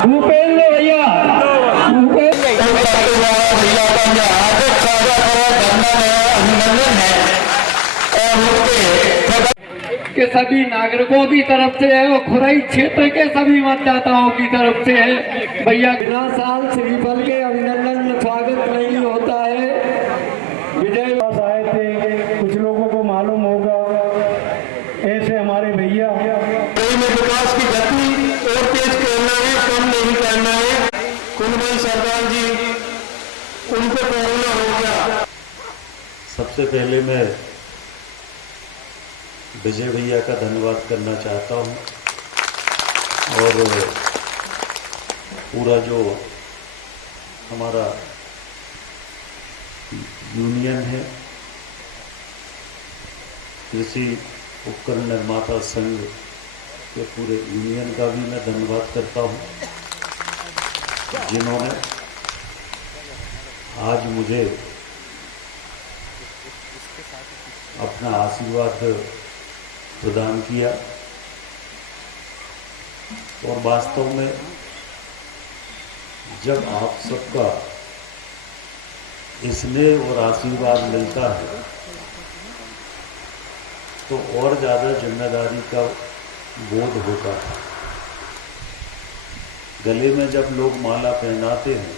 भूपेंद्र भैया के सभी नागरिकों की तरफ से है और खुरई क्षेत्र के सभी मतदाताओं की तरफ से है। भैया साल श्रीफल के अभिनंदन स्वागत नहीं होता है। विजय आए थे, कुछ लोगों को मालूम होगा, ऐसे हमारे भैया विकास की गति और तेज करना है, कम नहीं करना है। कुंदभाई सरदार जी, उनको कोरोना हो गया। सबसे पहले मैं विजय भैया का धन्यवाद करना चाहता हूं और पूरा जो हमारा यूनियन है, कृषि उपकरण निर्माता संघ के पूरे यूनियन का भी मैं धन्यवाद करता हूं, जिन्होंने आज मुझे अपना आशीर्वाद प्रदान किया। और वास्तव में जब आप सबका स्नेह और आशीर्वाद मिलता है तो और ज़्यादा जिम्मेदारी का बोध होता है। गले में जब लोग माला पहनाते हैं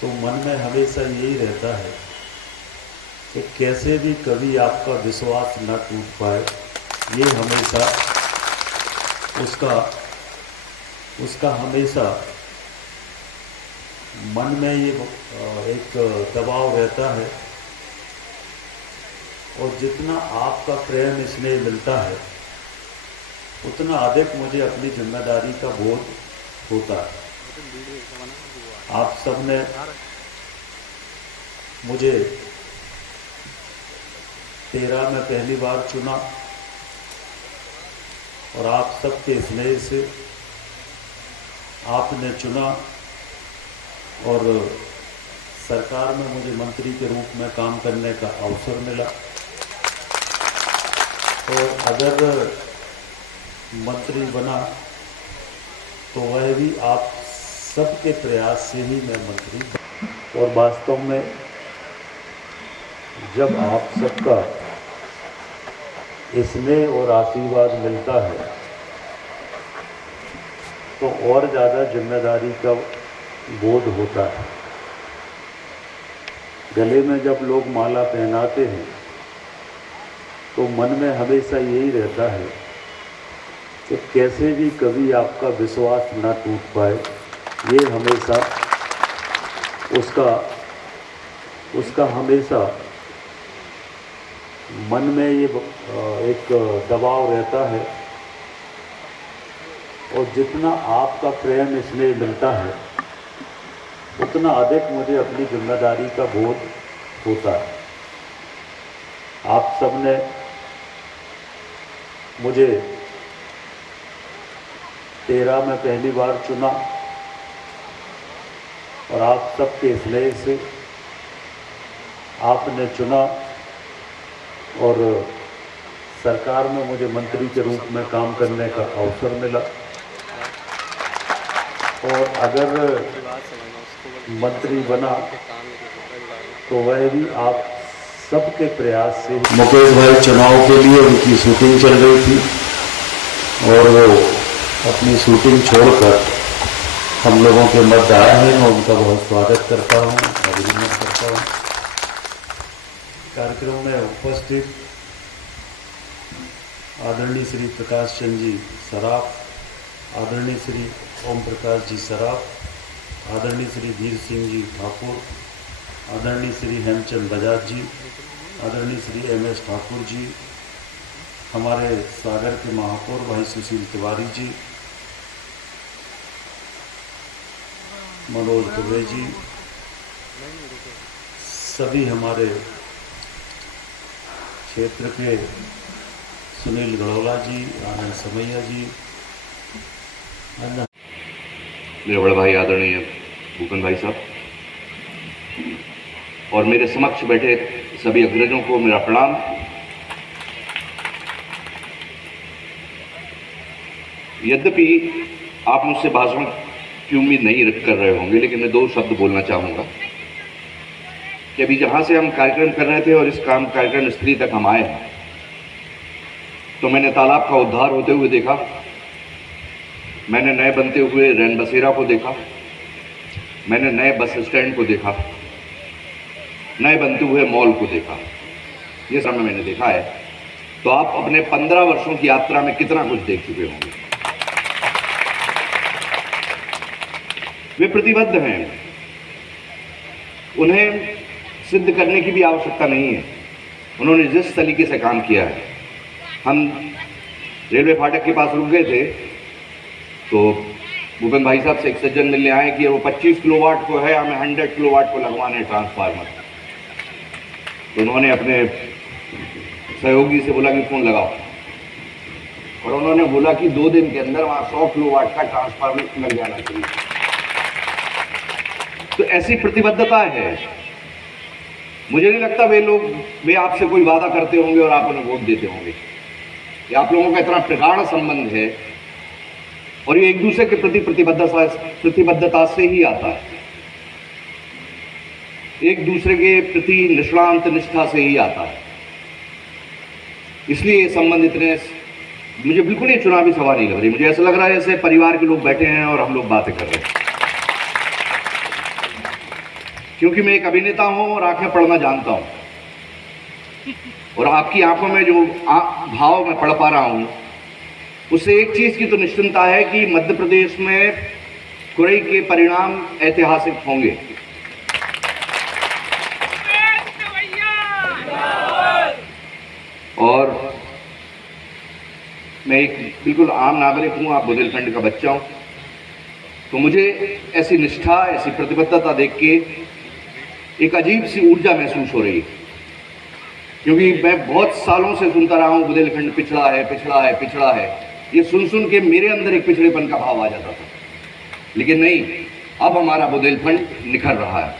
तो मन में हमेशा यही रहता है कि कैसे भी कभी आपका विश्वास न टूट पाए। ये हमेशा उसका हमेशा मन में ये एक दबाव रहता है। और जितना आपका प्रेम स्नेह मिलता है उतना अधिक मुझे अपनी जिम्मेदारी का बोध होता है। आप सब ने मुझे 13 में पहली बार चुना और आप सबके स्नेह से आपने चुना और सरकार में मुझे मंत्री के रूप में काम करने का अवसर मिला। और अगर मंत्री बना तो वह भी आप सबके प्रयास से ही मैं मंत्री बना। और वास्तव में जब आप सबका स्नेह और आशीर्वाद मिलता है तो और ज़्यादा जिम्मेदारी का बोध होता है। गले में जब लोग माला पहनाते हैं तो मन में हमेशा यही रहता है कि कैसे भी कभी आपका विश्वास ना टूट पाए। ये हमेशा उसका हमेशा मन में ये एक दबाव रहता है। और जितना आपका प्रेम स्नेह मिलता है उतना अधिक मुझे अपनी जिम्मेदारी का बोध होता है। आप सबने मुझे 13 में पहली बार चुना और आप सबके स्नेह से आपने चुना और सरकार में मुझे मंत्री के रूप में काम करने का अवसर मिला। और अगर मंत्री बना तो वह भी आप सबके प्रयास से। मुकेश भाई चुनाव के लिए उनकी शूटिंग चल रही थी और वो अपनी शूटिंग छोड़कर हम लोगों के मध्य आए हैं। मैं उनका बहुत स्वागत करता हूँ, अभिनंदन करता हूँ। कार्यक्रम में उपस्थित आदरणीय श्री प्रकाश चंद जी सराफ, आदरणीय श्री ओम प्रकाश जी सराफ, आदरणीय श्री वीर सिंह जी ठाकुर, आदरणीय श्री हेमचंद बजाज जी, आदरणीय श्री MS ठाकुर जी, हमारे सागर के महापौर भाई सुशील तिवारी जी, मनोज दुबे जी, सभी हमारे क्षेत्र के सुनील गढ़ोला जी, आनंद समैया जी, मेरे बड़े भाई आदरणीय भूपेंद्र भाई साहब और मेरे समक्ष बैठे सभी अग्रजों को मेरा प्रणाम। यद्यपि आप मुझसे भाषण की उम्मीद नहीं कर रहे होंगे, लेकिन मैं 2 शब्द बोलना चाहूँगा कि अभी जहाँ से हम कार्यक्रम कर रहे थे और इस कार्यक्रम स्थली तक हम आए हैं, तो मैंने तालाब का उद्धार होते हुए देखा, मैंने नए बनते हुए रैन बसेरा को देखा, मैंने नए बस स्टैंड को देखा, नए बनते हुए मॉल को देखा। ये सब मैंने देखा है। तो आप अपने 15 वर्षों की यात्रा में कितना कुछ देख चुके होंगे। वे प्रतिबद्ध हैं, उन्हें सिद्ध करने की भी आवश्यकता नहीं है। उन्होंने जिस तरीके से काम किया है, हम रेलवे फाटक के पास रुक गए थे तो भूपेन भाई साहब से एक सज्जन मिलने आए कि वो 25 किलोवाट को है, हमें 100 किलोवाट को लगवाने ट्रांसफार्मर। तो उन्होंने अपने सहयोगी से बोला कि फ़ोन लगाओ, और उन्होंने बोला कि 2 दिन के अंदर वहाँ 100 किलोवाट का ट्रांसफार्मर लग जाना चाहिए। तो ऐसी प्रतिबद्धता है। मुझे नहीं लगता वे आपसे कोई वादा करते होंगे और आप उन्हें वोट देते होंगे। ये आप लोगों का इतना प्रगाढ़ संबंध है और ये एक दूसरे के प्रति प्रतिबद्धता से ही आता है, एक दूसरे के प्रति निष्णांत निष्ठा से ही आता है। इसलिए ये संबंध इतने, मुझे बिल्कुल ये चुनावी सभा नहीं लग रही। मुझे ऐसा लग रहा है जैसे परिवार के लोग बैठे हैं और हम लोग बातें कर रहे हैं। क्योंकि मैं एक अभिनेता हूं और आंखें पढ़ना जानता हूं, और आपकी आंखों में जो भाव मैं पढ़ पा रहा हूं, उससे एक चीज की तो निश्चिंतता है कि मध्य प्रदेश में कुरई के परिणाम ऐतिहासिक होंगे। और मैं एक बिल्कुल आम नागरिक हूँ, आप बुंदेलखंड का बच्चा हूँ, तो मुझे ऐसी निष्ठा, ऐसी प्रतिबद्धता देख के एक अजीब सी ऊर्जा महसूस हो रही है। क्योंकि मैं बहुत सालों से सुनता रहा हूँ बुंदेलखंड पिछड़ा है, पिछड़ा है, पिछड़ा है। ये सुन के मेरे अंदर एक पिछड़ेपन का भाव आ जाता था, लेकिन नहीं, अब हमारा बुंदेलखंड निखर रहा है,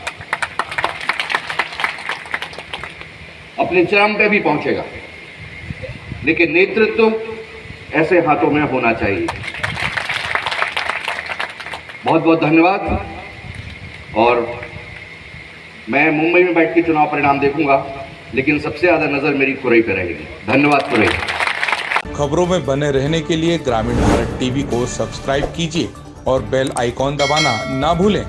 अपने चरम पे भी पहुंचेगा, लेकिन नेतृत्व ऐसे हाथों में होना चाहिए। बहुत बहुत धन्यवाद। और मैं मुंबई में बैठ के चुनाव परिणाम देखूंगा, लेकिन सबसे ज्यादा नजर मेरी कुरई पे रहेगी। धन्यवाद कुरई। खबरों में बने रहने के लिए ग्रामीण भारत टीवी को सब्सक्राइब कीजिए और बेल आइकॉन दबाना ना भूलें।